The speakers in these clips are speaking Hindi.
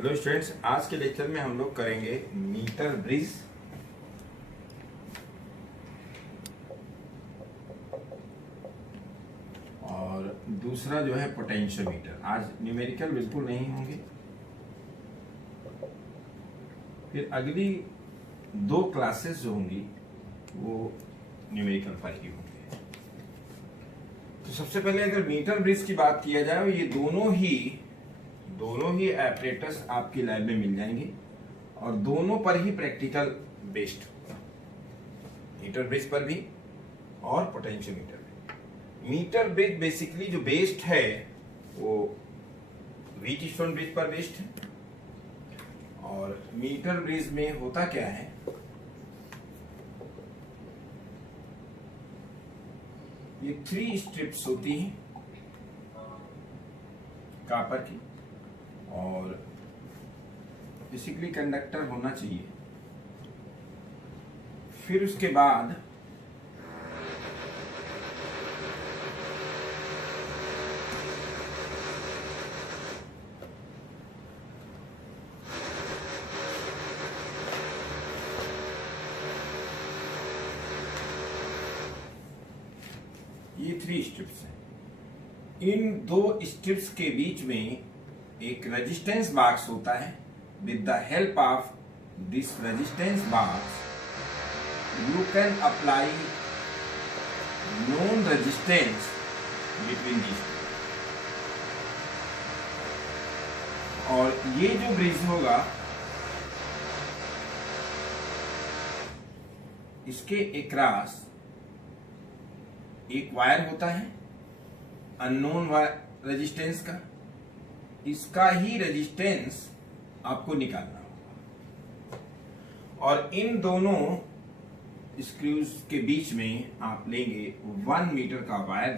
हेलो स्टूडेंट्स, आज के लेक्चर में हम लोग करेंगे मीटर ब्रिज और दूसरा जो है पोटेंशियोमीटर। आज न्यूमेरिकल बिल्कुल नहीं होंगे, फिर अगली दो क्लासेस जो होंगी वो न्यूमेरिकल पर ही होंगे। तो सबसे पहले अगर मीटर ब्रिज की बात किया जाए, ये दोनों ही एपरेटस आपकी लैब में मिल जाएंगे और दोनों पर ही प्रैक्टिकल बेस्ड होगा, मीटर ब्रिज पर भी और पोटेंशियोमीटर भी। मीटर ब्रिज बेसिकली जो बेस्ड है वो व्हीटस्टोन ब्रिज पर बेस्ड है। और मीटर ब्रिज में होता क्या है, ये 3 स्ट्रिप्स होती हैं कापर की और बेसिकली कंडक्टर होना चाहिए। फिर उसके बाद ये 3 स्ट्रिप्स हैं। इन 2 स्ट्रिप्स के बीच में एक रेजिस्टेंस बॉक्स होता है। With the help of this resistance box you can apply known resistance between these. और ये जो ब्रिज होगा इसके अक्रॉस एक वायर होता है अननोन रेजिस्टेंस का, इसका ही रेजिस्टेंस आपको निकालना होगा। और इन दोनों स्क्रूज के बीच में आप लेंगे 1 मीटर का वायर,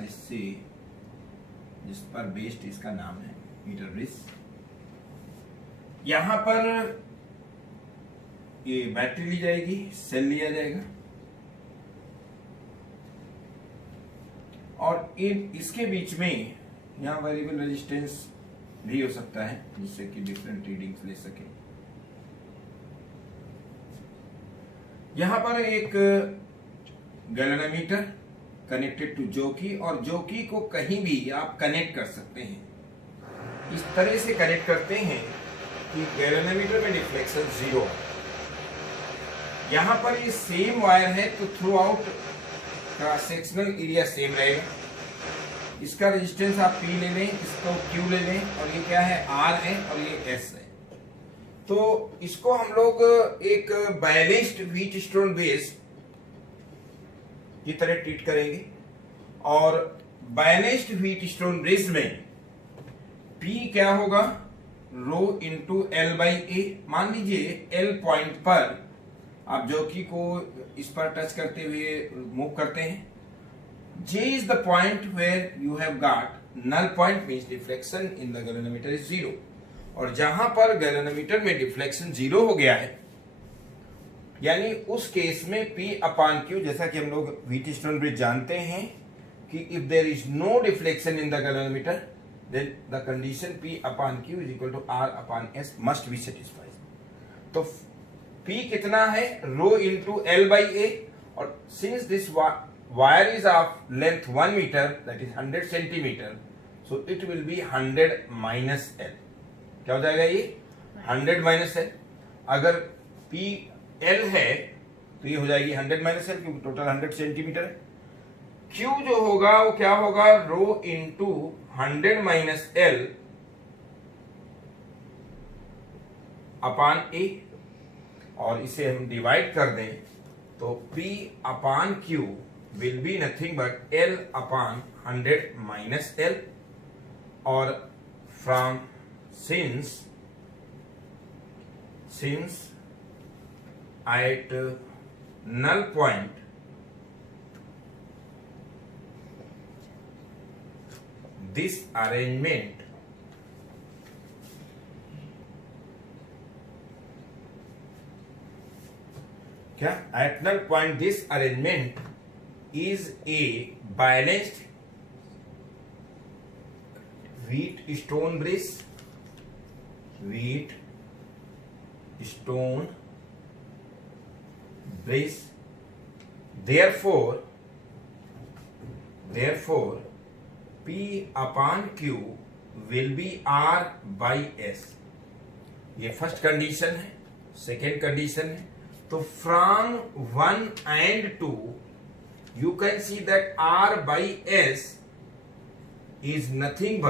जिस पर बेस्ड इसका नाम है मीटर ब्रिज। यहां पर ये बैटरी ली जाएगी, सेल लिया जाएगा और इसके बीच में यहां वेरिएबल रेजिस्टेंस भी हो सकता है जिससे कि डिफरेंट रीडिंग्स ले सके। यहां पर एक गैल्वेनोमीटर कनेक्टेड टू जॉकी, और जॉकी को कहीं भी आप कनेक्ट कर सकते हैं। इस तरह से कनेक्ट करते हैं कि गैल्वेनोमीटर में डिफ्लेक्शन 0 है। यहां पर ये सेम वायर है तो through out cross sectional area same रहेगा। इसका रेजिस्टेंस आप P ले लें, इसको Q ले लें, और ये क्या है R है और ये S है। तो इसको हम लोग एक बैलेंस्ड व्हीटस्टोन ब्रिज की तरह ट्रीट करेंगे। और बैलेंस्ड व्हीटस्टोन ब्रिज में P क्या होगा, rho into L by A। मान लीजिए L पॉइंट पर आप जॉकी को इस पर टच करते हुए मूव करते हैं। J is the point where you have got null point, means deflection in the galvanometer is 0। और जहां पर गैल्वेनोमीटर में डिफ्लेक्शन 0 हो गया है, यानी उस केस में P अपॉन Q, जैसा कि हम लोग व्हीटस्टोन ब्रिज जानते हैं कि if there is no deflection in the galvanometer then the condition P upon Q is equal to R upon S must be satisfied. तो P कितना है, rho into L by A। और since this wire is of length 1 meter, that is 100 centimeter, so it will be 100 minus L। क्या हो जाएगा ये 100 minus L। अगर P L है तो ये हो जाएगी 100 minus L, क्योंकि टोटल 100 सेंटीमीटर है। Q जो होगा वो क्या होगा, rho into 100 minus L upon A। और इसे हम डिवाइड कर दें तो P upon Q will be nothing but L upon 100 minus L। और from since at null point this arrangement क्या, at null point this arrangement is a balanced wheat stone bridge, wheat stone bridge. Therefore P upon Q will be R by S. ये फर्स्ट कंडीशन है. सेकेंड कंडीशन है, तो from 1 and 2 you can see that R by S is nothing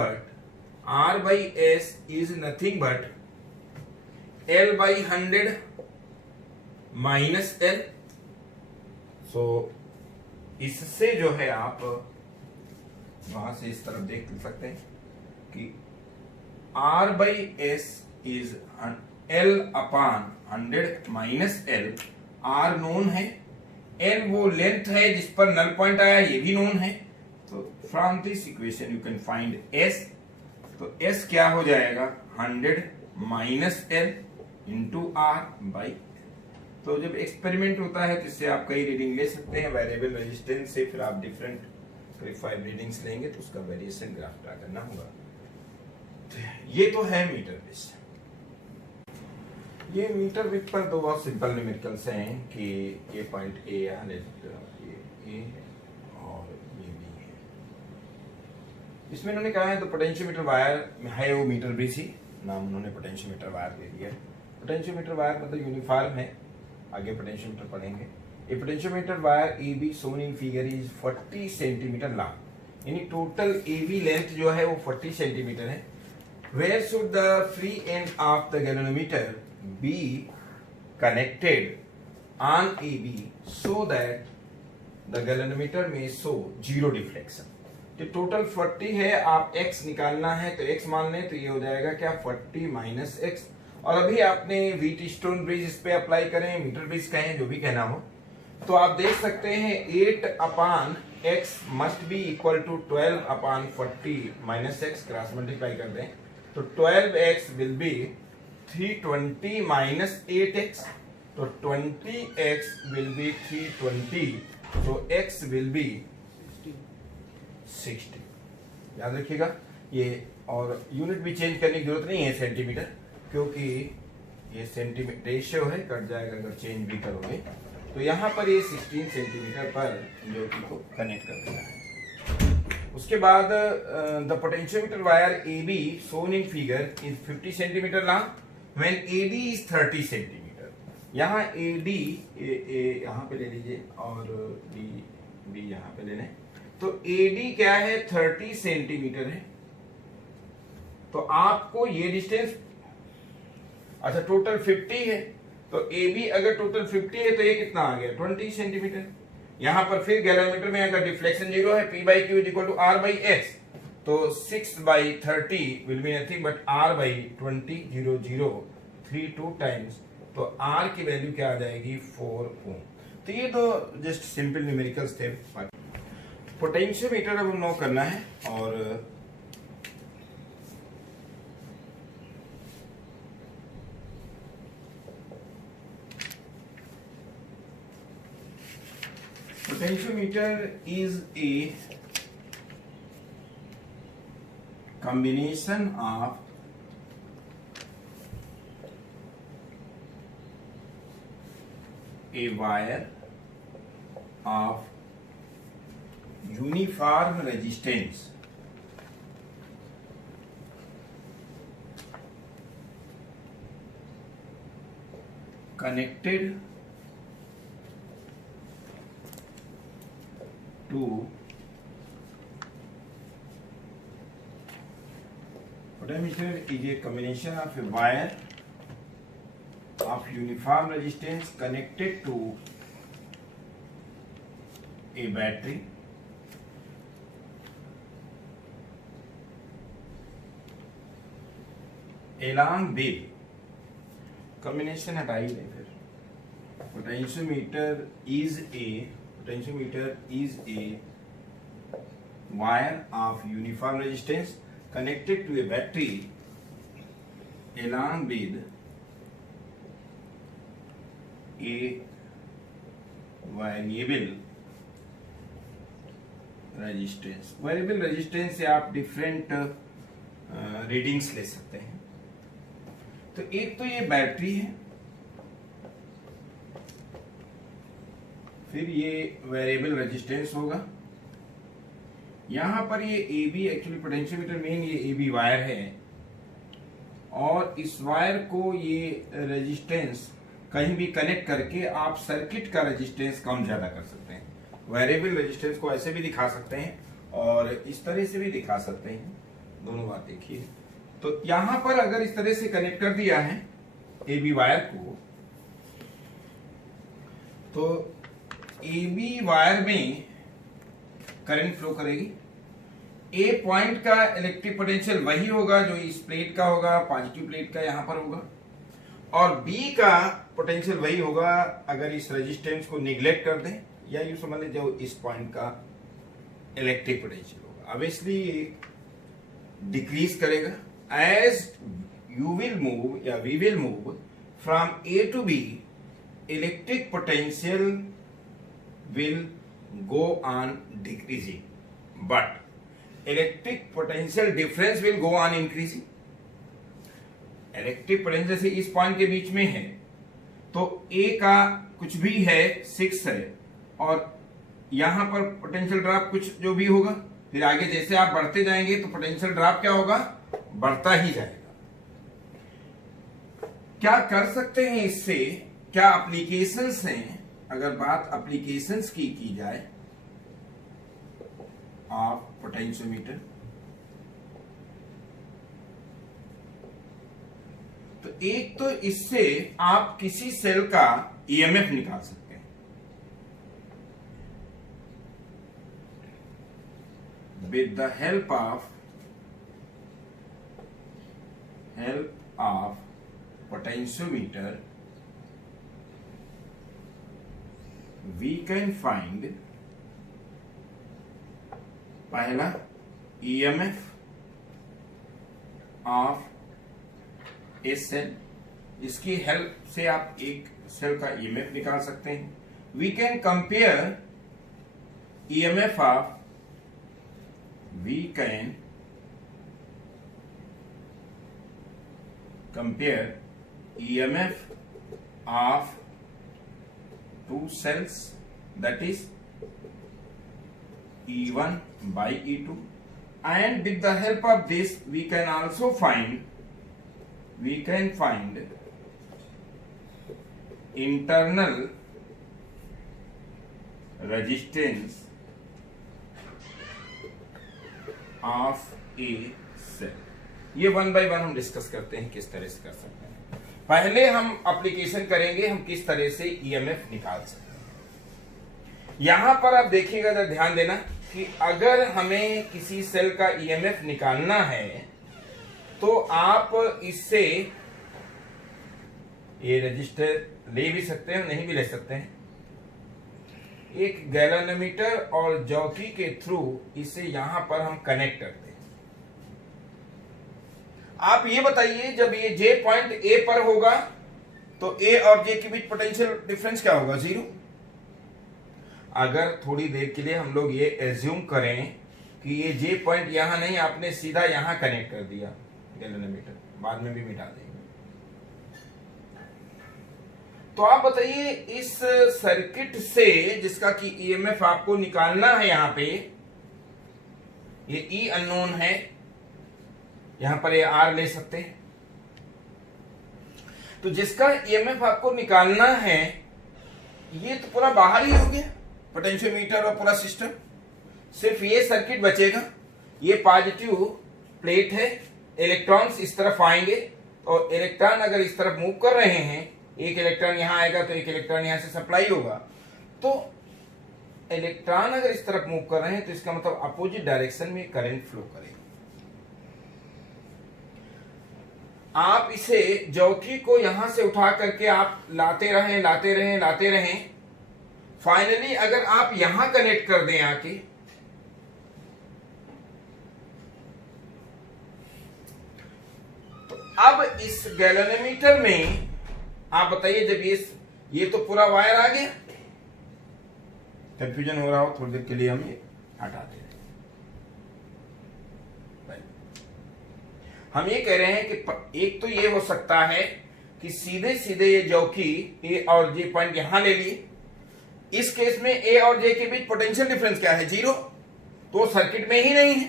but L by 100 minus L. so इससे जो है आप वहां से इस तरफ देख सकते हैं कि R by S is L upon 100 minus L. R known है, L वो लेंथ है जिस पर नल पॉइंट आया, ये भी नोन है. तो from this equation you can find S. तो S क्या हो जाएगा? 100 minus L into R by. तो जब एक्सपेरिमेंट होता है तो इससे आप कई रीडिंग ले सकते हैं. वेरिएबल रेजिस्टेंस से फिर आप डिफरेंट वेरीफाइड रीडिंग्स लेंगे तो उसका वेरिएशन ग्राफ ड्रा करना होगा. ये तो है मीटर बेस. ये मीटर विथ पर दो बहुत सिंपल न्यूमेरिकल्स हैं कि ये पॉइंट ए ये ए और ये बी है. इसमें उन्होंने कहा है तो पोटेंशियोमीटर वायर है वो मीटर ब्रिज ही नाम उन्होंने पोटेंशियोमीटर वायर दे दिया है. पोटेंशियोमीटर वायर मतलब यूनिफॉर्म है. आगे पोटेंशियोमीटर पढ़ेंगे. A potentiometer wire A B shown in figure is 40 centimetre long. यानी टोटल ए बी लेंथ जो है वो 40 सेंटीमीटर है. Where should the free end of the galvanometer be connected on AB so that the galvanometer may show zero deflection. तो टोटल 40 है, आप x निकालना है तो x मान लें तो ये हो जाएगा क्या 40 माइनस x. और अभी आपने व्हीट स्टोन ब्रिज इस पे अप्लाई करें, मीटर ब्रिज कहें जो भी कहना हो, तो आप देख सकते हैं 8 upon x must be equal to 12 upon 40 minus x. Cross multiply कर दें तो 12x will be 320 minus 8x. तो 20x will be 320. So x will be 60. याद रखिएगा ये. और यूनिट भी चेंज करने की जरूरत नहीं है सेंटीमीटर, क्योंकि ये सेंटीमीटर रेशियो है, कट जाएगा अगर चेंज भी करोगे. तो यहाँ पर ये 16 सेंटीमीटर पर ज्योति को कनेक्ट कर देना है. उसके बाद the potentiometer wire A B shown in figure is 50 centimetre long when AD is 30 centimetre. यहाँ AD यहाँ पे ले लीजिए और B यहाँ पे ले लें. तो AD क्या है? 30 सेंटीमीटर है. तो आपको ये डिस्टेंस, अच्छा टोटल 50 है, तो AB अगर टोटल 50 है तो ये कितना आ गया? 20 सेंटीमीटर. यहाँ पर फिर गैल्वेनोमीटर में अगर डिफ्लेक्शन 0 है, P by Q is equal to R by X. तो 6 by 30 will be nothing but R by 20 0 0 3 2 times. तो R की वैल्यू क्या आ जाएगी? 4 ओम. तो ये तो जस्ट सिंपल न्यूमेरिकल्स थे. पोटेंशियोमीटर अब नो करना है. और potentiometer is a combination of a wire of uniform resistance connected to potentiometer is a combination of a wire of uniform resistance connected to a battery along with combination हटाइए. फिर potentiometer is a wire of uniform resistance connected to a battery along with a variable resistance. variable resistance से आप डिफरेंट रीडिंग्स ले सकते हैं. तो एक तो ये बैटरी है फिर ये वेरिएबल रेजिस्टेंस होगा। यहां पर ये A B actually potentiometer main ये ए बी वायर है और इस वायर को ये रेजिस्टेंस कहीं भी कनेक्ट करके आप सर्किट का रेजिस्टेंस कम ज्यादा कर सकते हैं। वेरिएबल रेजिस्टेंस को ऐसे भी दिखा सकते हैं और इस तरह से भी दिखा सकते हैं, दोनों बात देखिए। तो यहां पर अगर इस तरह से कनेक्ट कर दिया है ए बी वायर को, तो ए बी वायर में करंट फ्लो करेगी। ए पॉइंट का इलेक्ट्रिक पोटेंशियल वही होगा जो इस प्लेट का होगा, पॉजिटिव प्लेट का यहां पर होगा, और बी का पोटेंशियल वही होगा अगर इस रेजिस्टेंस को निग्लेक्ट कर दें, या यूं समझ लें जो इस पॉइंट का इलेक्ट्रिक पोटेंशियल होगा। ऑब्वियसली डिक्रीज करेगा एज यू विल मूव या we will move from A to B, electric potential will go on decreasing, but electric potential difference will go on increasing. Electric potential से इस पॉइंट के बीच में है तो A का कुछ भी है 6 है और यहां पर पोटेंशियल ड्रॉप कुछ जो भी होगा, फिर आगे जैसे आप बढ़ते जाएंगे तो पोटेंशियल ड्रॉप क्या होगा, बढ़ता ही जाएगा। क्या कर सकते हैं इससे, क्या एप्लीकेशंस हैं? अगर बात एप्लीकेशंस की जाए ऑफ पोटेंशियोमीटर, तो एक तो इससे आप किसी सेल का ईएमएफ निकाल सकते हैं with the help of potentiometer. We can find पहला EMF ऑफ ए सेल, इसकी हेल्प से आप एक सेल का EMF निकाल सकते हैं। We can compare EMF of two cells, that is E1 by E2, and with the help of this we can also find internal resistance of a cell। ये 1 by 1 हम डिस्कस करते हैं किस तरह से कर सकते हैं। पहले हम एप्लीकेशन करेंगे हम किस तरह से ईएमएफ निकाल सकते हैं। यहां पर आप देखिएगा, जरा ध्यान देना कि अगर हमें किसी सेल का ईएमएफ निकालना है तो आप इससे ये रजिस्टर ले भी सकते हैं, नहीं भी ले सकते हैं। एक गैल्वेनोमीटर और जॉकी के थ्रू इसे यहां पर हम कनेक्ट करते हैं। आप ये बताइए, जब ये जे पॉइंट ए पर होगा तो ए और जे के बीच पोटेंशियल डिफरेंस क्या होगा, 0। अगर थोड़ी देर के लिए हम लोग ये एज्यूम करें कि ये जे पॉइंट यहां नहीं, आपने सीधा यहां कनेक्ट कर दिया गैल्वेनोमीटर, बाद में भी मिटा देंगे, तो आप बताइए इस सर्किट से जिसका कि ईएमएफ आपको निकालना है, यहां पे ये ई अननोन है, यहां पर ये आर ले सकते हैं, तो जिसका ईएमएफ आपको निकालना है ये तो पूरा बाहर ही हो गया, पोटेंशियोमीटर और पूरा सिस्टम। सिर्फ ये सर्किट बचेगा। ये पॉजिटिव प्लेट है, इलेक्ट्रॉन्स इस तरफ आएंगे और इलेक्ट्रॉन अगर इस तरफ मूव कर रहे हैं, एक इलेक्ट्रॉन यहां आएगा तो एक इलेक्ट्रॉन यहां से सप्लाई होगा, तो इलेक्ट्रॉन अगर इस तरफ मूव कर रहे हैं तो इसका मतलब अपोजिट डायरेक्शन में करंट फ्लो करेगा। आप इसे जॉकी को यहां से उठा करके आप लाते रहें, फाइनली अगर आप यहां कनेक्ट कर दें आके, तो अब इस गैल्वेनोमीटर में आप बताइए, जब ये तो पूरा वायर आ गया, कंफ्यूजन हो रहा हो थोड़ी देर के लिए हम ये हटा दे रहे हैं। हम ये कह रहे हैं कि एक तो ये हो सकता है कि सीधे सीधे ये जॉकी ए और जे पॉइंट यहां ले लिए, इस केस में ए और जे के बीच पोटेंशियल डिफरेंस क्या है? 0। तो सर्किट में ही नहीं है।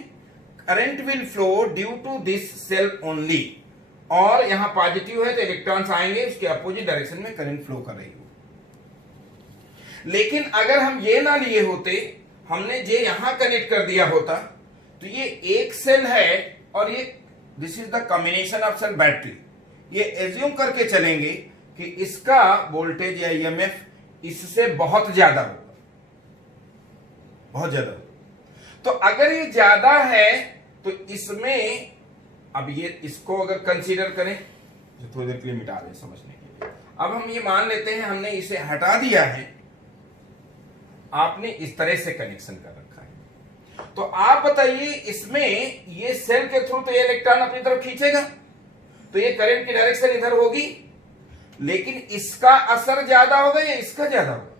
Current will flow due to this cell only, और यहां पॉजिटिव है तो इलेक्ट्रॉन्स आएंगे, उसके अपोजिट डायरेक्शन में करंट फ्लो कर रही हो। लेकिन अगर हम ये ना लिए होते, हमने जे यहां कनेक्ट कर दिया होता, तो ये एक सेल है और ये this is the combination of cell battery. ये एज्यूम करके चलेंगे कि इसका वोल्टेज या ईएमएफ इससे बहुत ज्यादा होगा, बहुत ज्यादा होगा। तो अगर ये ज्यादा है तो इसमें, अब ये इसको अगर कंसीडर करें, तो थोड़ी देर के लिए मिटा दें समझने के लिए। अब हम ये मान लेते हैं हमने इसे हटा दिया है, आपने इस तरह से कनेक्शन कर रखा है, तो आप बताइए इसमें ये सेल के थ्रू तो ये इलेक्ट्रॉन अपनी तरफ खींचेगा, तो ये करंट की डायरेक्शन इधर होगी, लेकिन इसका असर ज्यादा होगा या इसका ज्यादा होगा?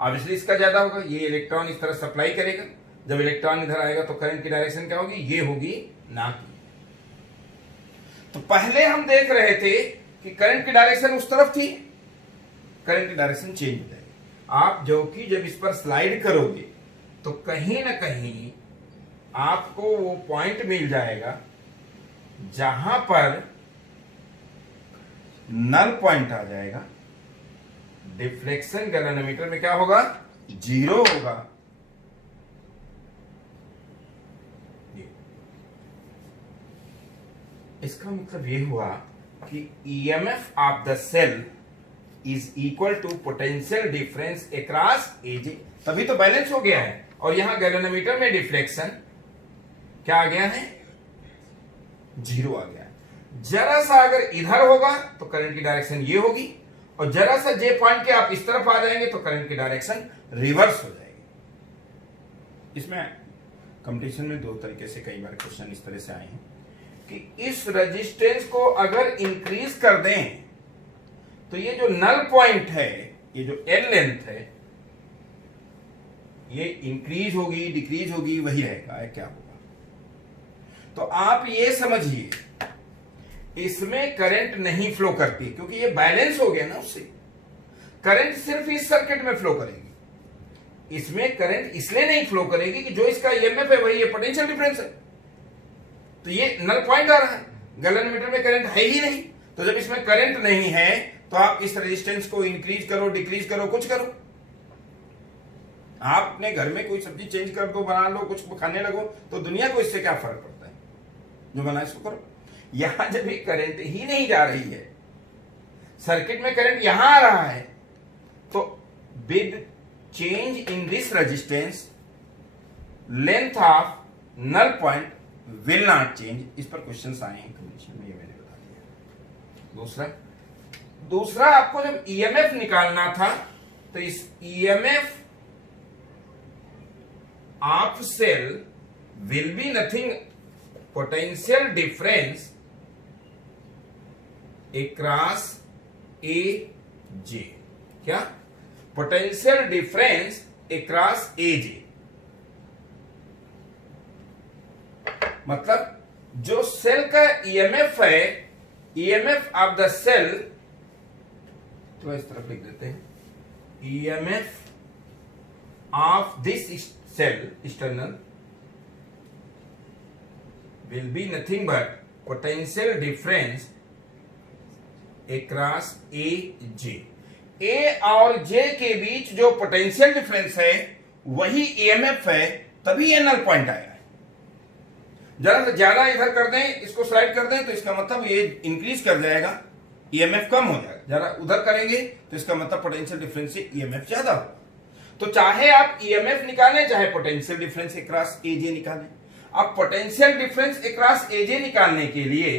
ऑब्वियसली इसका ज्यादा होगा। ये इलेक्ट्रॉन इस तरह सप्लाई करेगा, जब इलेक्ट्रॉन इधर आएगा तो करंट की डायरेक्शन क्या होगी? ये होगी, ना की। तो पहले हम देख रहे थे कि करंट की डायरेक्शन उस तरफ थी, करंट की डायरेक्शन चेंज हो जाएगी। आप जो कि जब इस पर स्लाइड करोगे तो कहीं ना कहीं आपको वो पॉइंट मिल जाएगा जहां पर नल पॉइंट आ जाएगा, डिफ्लेक्शन गैल्वेनोमीटर में क्या होगा? 0 होगा। इसका मतलब ये हुआ कि EMF of the cell is equal to potential difference across AJ, तभी तो बैलेंस हो गया है। और यहां गैल्वेनोमीटर में डिफ्लेक्शन क्या आ गया है? 0 आ गया है। जरा सा अगर इधर होगा तो करंट की डायरेक्शन ये होगी, और जरा सा जे पॉइंट के आप इस तरफ आ जाएंगे तो करंट की डायरेक्शन रिवर्स हो जाएगी। इसमें कंपटीशन में 2 तरीके से कई बार क्वेश्चन इस तरह से आए हैं कि इस रेजिस्टेंस को अगर इंक्रीज कर दें तो ये जो नल पॉइंट है, ये जो एल लेंथ है, ये इंक्रीज होगी डिक्रीज होगी, वही रहेगा, क्या होगा? तो आप ये समझिए इसमें करंट नहीं फ्लो करती, क्योंकि ये बैलेंस हो गया ना उससे। करंट सिर्फ इस सर्किट में फ्लो करेगी, इसमें करंट इसलिए नहीं फ्लो करेगी कि जो इसका ईएमएफ है वही ये पोटेंशियल डिफरेंस है। तो ये नल पॉइंट आ रहा है, गैल्वेनोमीटर में करंट है ही नहीं, तो जब इसमें करंट नहीं है तो आप इस रेजिस्टेंस को इंक्रीज करो डिक्रीज करो कुछ करो, आप अपने घर में कोई सब्जी चेंज कर दो, बना लो, कुछ खाने लगो, तो दुनिया को इससे क्या फर्क पड़ता है? जो बना इसको करो। यहां जब ये करंट ही नहीं जा रही है, सर्किट में करंट यहां आ रहा है, तो with change in this resistance length of null point will not change. इस पर क्वेश्चंस आए हैं कंडीशन में, ये मैंने बता दिया। दूसरा आपको जब ईएमएफ निकालना था तो इस EMF of cell will be nothing potential difference across A J. क्या? Potential difference across A J, मतलब जो सेल का ईएमएफ है, ईएमएफ ऑफ द सेल, तो इस तरफ लिख देते हैं, EMF of this cell external will be nothing but potential difference across A J। A और J के बीच जो पोटेंशियल डिफरेंस है वही ईएमएफ है, तभी ये नल पॉइंट आया है। जरा सा ज्यादा इधर कर दें, इसको स्लाइड कर दें, तो इसका मतलब ये इंक्रीज कर जाएगा, ईएमएफ कम हो जाएगा। जरा उधर करेंगे तो इसका मतलब पोटेंशियल डिफरेंस से ईएमएफ ज्यादा होगा। तो चाहे आप ईएमएफ निकालें चाहे पोटेंशियल डिफरेंस अक्रॉस एजे निकालें। अब पोटेंशियल डिफरेंस अक्रॉस एजे निकालने के लिए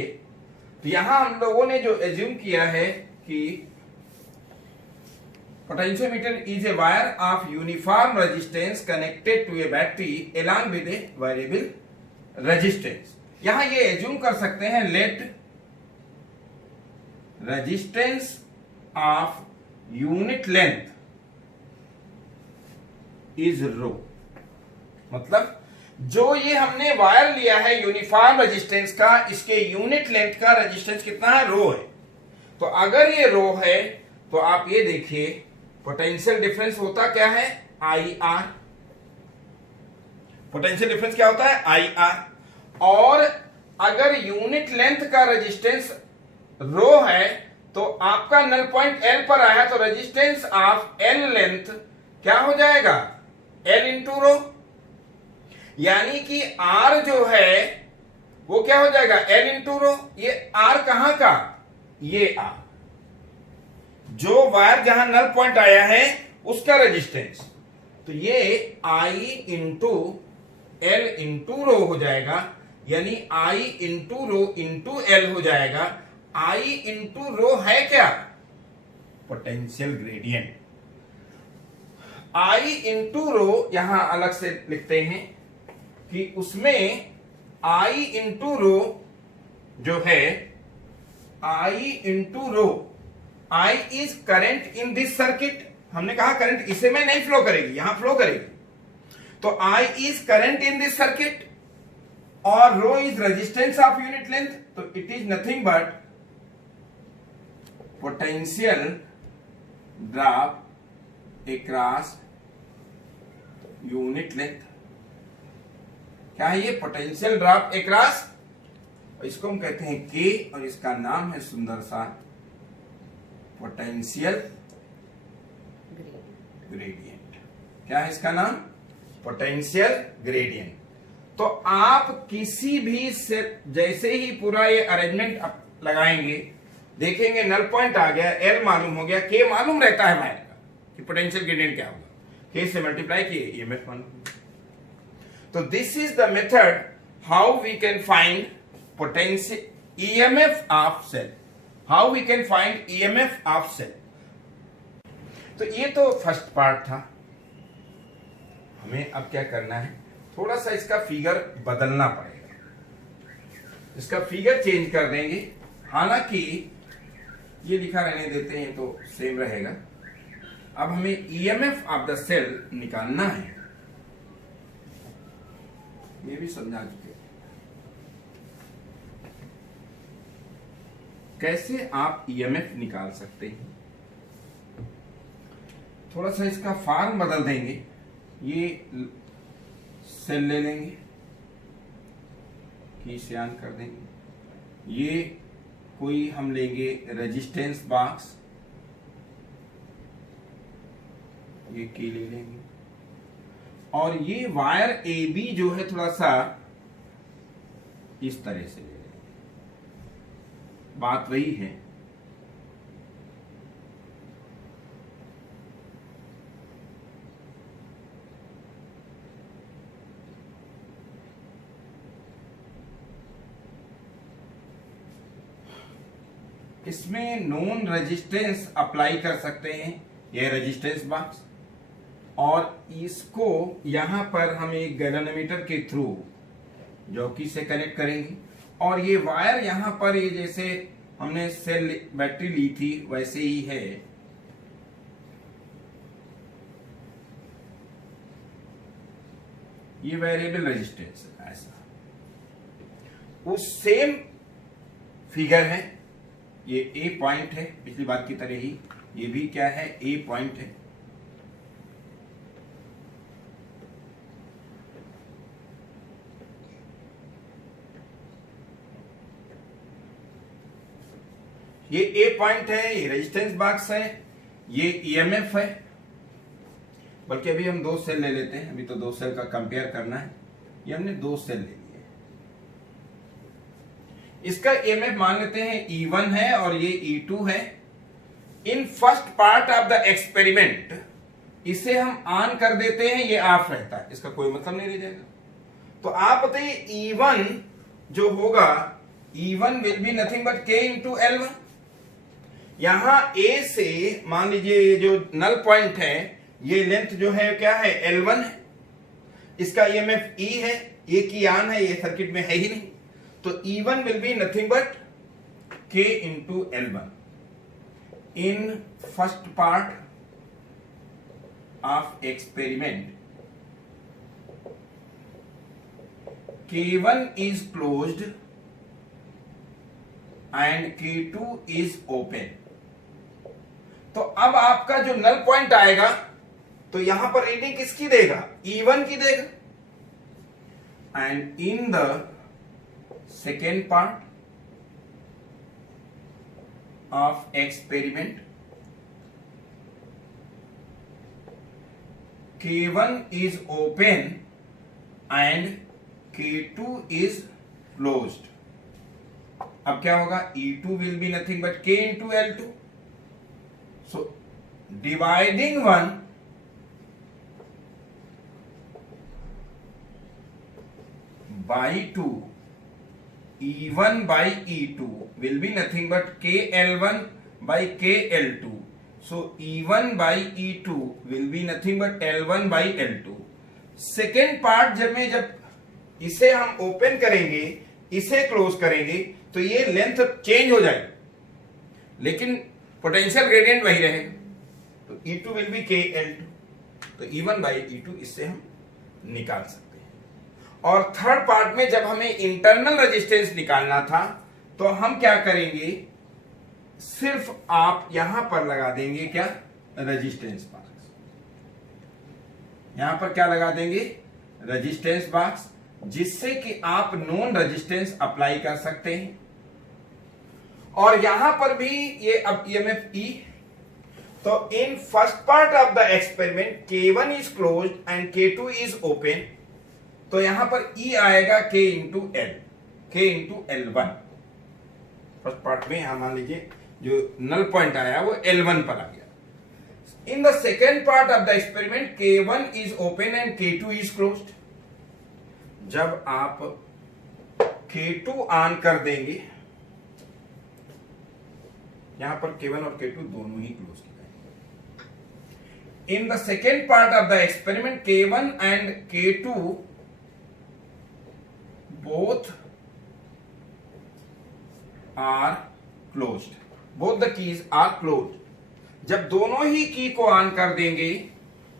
तो यहां हम लोगों ने जो एज्यूम किया है कि potentiometer is a wire of uniform resistance connected to a battery along with a variable resistance. यहां ये एज्यूम कर सकते हैं let resistance of unit length is rho, मतलब जो ये हमने वायर लिया है यूनिफॉर्म रेजिस्टेंस का, इसके यूनिट लेंथ का रेजिस्टेंस कितना है? रो है। तो अगर ये रो है तो आप ये देखिए पोटेंशियल डिफरेंस होता क्या है? I R. पोटेंशियल डिफरेंस क्या होता है? I R. और अगर यूनिट लेंथ का रेजिस्टेंस रो है तो आपका नल पॉइंट एल पर आया तो रेजिस्टेंस ऑफ एल लेंथ क्या हो जाएगा? एल इंटू रो। यानी कि आर जो है वो क्या हो जाएगा? एल इंटू रो। ये आर कहां का? ये आर जो वायर जहां नल पॉइंट आया है उसका रेजिस्टेंस। तो ये I into L into rho हो जाएगा, यानी I into rho into L हो जाएगा। आई इंटू रो है क्या? Potential gradient. I into rho यहां अलग से लिखते हैं कि उसमें आई इंटू रो जो है, I into rho, I is current in this circuit. हमने कहा करंट इसे में नहीं फ्लो करेगी, यहां फ्लो करेगी। तो I is current in this circuit और rho is resistance of unit length. तो it is nothing but potential drop across unit length. क्या है ये? Potential drop across. इसको हम कहते हैं के और इसका नाम है सुंदर सा पोटेंशियल ग्रेडियंट। क्या है इसका नाम? Potential gradient. तो आप किसी भी से जैसे ही पूरा ये अरेंजमेंट लगाएंगे, देखेंगे नल पॉइंट आ गया, एल मालूम हो गया, के मालूम रहता है वायर का कि पोटेंशियल ग्रेडियंट क्या होगा, के से मल्टीप्लाई किए ईएमएफ मालूम। तो this is the method how we can find potential EMF of cell, how we can find EMF of cell. तो ये तो फर्स्ट पार्ट था। हमें अब क्या करना है, थोड़ा सा इसका फिगर बदलना पड़ेगा। इसका फिगर चेंज कर देंगे, हालांकि ये लिखा रहने देते हैं तो सेम रहेगा। अब हमें ईएमएफ ऑफ द सेल निकालना है, ये भी समझा चुके। कैसे आप ईएमएफ निकाल सकते हैं? थोड़ा सा इसका फॉर्म बदल देंगे। ये सेल ले लेंगे, खींच ऑन कर देंगे। ये कोई हम लेंगे रेजिस्टेंस बॉक्स, ये की ले लेंगे। और ये वायर ए बी जो है थोड़ा सा इस तरह से ले लेंगे। बात वही है। इसमें नॉन रेजिस्टेंस अप्लाई कर सकते हैं, यह रेजिस्टेंस बॉक्स, और इसको यहां पर हम एक गैल्वेनोमीटर के थ्रू जॉकी से कनेक्ट करेंगे। और ये वायर यहां पर ये जैसे हमने सेल बैटरी ली थी वैसे ही है। ये वेरिएबल रेजिस्टेंस ऐसा उस सेम फिगर है। ये ए पॉइंट है, पिछली बात की तरह ही ये भी क्या है? ए पॉइंट है। ये ए पॉइंट है, ये रेजिस्टेंस बॉक्स है, ये ईएमएफ है। बल्कि अभी हम दो सेल ले लेते हैं, अभी तो दो सेल का कंपेयर करना है। ये हमने दो सेल ले लिए। इसका ईएमएफ मान लेते हैं E1 है और ये E2 है। In first part of the experiment इसे हम ऑन कर देते हैं, ये ऑफ रहता है, इसका कोई मतलब नहीं रह जाएगा। तो आप बताइए E1 जो होगा, E1 will be nothing but K into L1। यहां ए से मान लीजिए ये जो नल पॉइंट है, ये लेंथ जो है क्या है? L1 है। इसका ईएमएफ E है, ये की ऑन है, ये सर्किट में है ही नहीं। तो E1 will be nothing but K into L1। In first part of experiment K1 is closed and K2 is open। तो अब आपका जो नल पॉइंट आएगा तो यहां पर रीडिंग किसकी देगा, E1 की देगा। And in the second part of experiment K1 is open and K2 is closed. अब क्या होगा, E2 will be nothing but K into L2. So dividing 1 by 2, E1 by E2 will be nothing but KL1 by KL2. So E1 by E2 will be nothing but L1 by L2. Second part जब इसे हम ओपन करेंगे, इसे क्लोज करेंगे, तो ये लेंथ चेंज हो जाएगी, लेकिन पोटेंशियल ग्रेडियंट वही रहेगा। तो E2 विल बी KL2, तो E1 by E2 इससे हम निकाल सकते हैं। और थर्ड पार्ट में जब हमें इंटरनल रेजिस्टेंस निकालना था तो हम क्या करेंगे, सिर्फ आप यहां पर लगा देंगे क्या, रेजिस्टेंस बॉक्स। यहां पर क्या लगा देंगे, रेजिस्टेंस बॉक्स, जिससे कि आप नॉन रेजिस्टेंस अप्लाई कर सकते हैं। और यहां पर भी ये अब EMF E, तो in first part of the experiment K1 is closed end K2 is open, तो यहां पर E आएगा K into L, K into L1। First part में यहां मान लीजिए जो नल पॉइंट आया वो L1 पर आ गया। इन the second part of the experiment K1 is open and K2 is closed. जब आप K2 ऑन कर देंगे, यहां पर K1 और K2 दोनों ही क्लोज किए जाएंगे। In the second part of the experiment K1 and K2 both are closed, both the keys are closed. जब दोनों ही की को ऑन कर देंगे,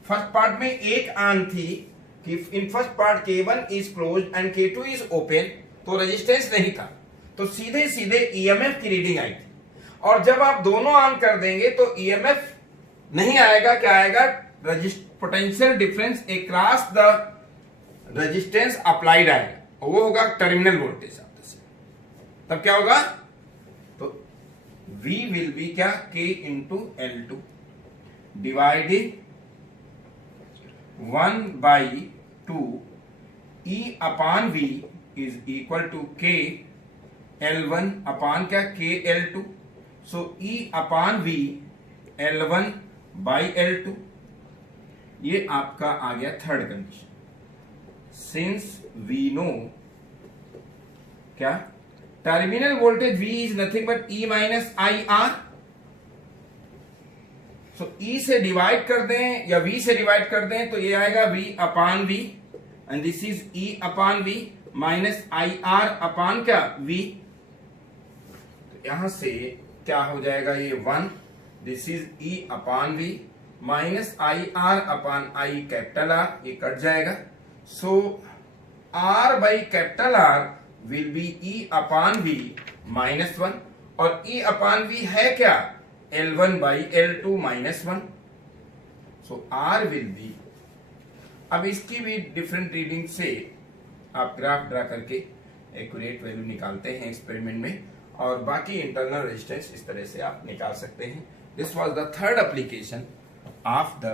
फर्स्ट पार्ट में एक ऑन थी कि in first part K1 is closed end K2 is open, तो रेजिस्टेंस नहीं था, तो सीधे सीधे EMF की रीडिंग आई थी। और जब आप दोनों ऑन कर देंगे तो EMF नहीं आएगा, क्या आएगा, potential difference across the resistance applied आएगा, और वो होगा टर्मिनल वोल्टेज। तब क्या होगा, तो V विल बी क्या, K into L2 dividing 1 by 2 E upon V is equal to K L1 upon क्या, K L2। So E upon V L1 by L2। ये आपका आ गया third condition. Since we know क्या, terminal voltage V is nothing but E minus IR। So E से डिवाइड कर दें या V से डिवाइड कर दें तो ये आएगा V upon V and this is E upon V minus IR upon क्या, V। तो यहां से क्या हो जाएगा, ये 1, this is E upon V minus IR upon I capital R, ये कट जाएगा। सो R by capital R will be E upon V minus 1, और E अपॉन V है क्या, L1 by L2 minus 1। So R will be, अब इसकी भी डिफरेंट रीडिंग से आप ग्राफ ड्रा करके एक्यूरेट वैल्यू निकालते हैं एक्सपेरिमेंट में, और बाकी इंटरनल रेजिस्टेंस इस तरह से आप निकाल सकते हैं। This was the third application of the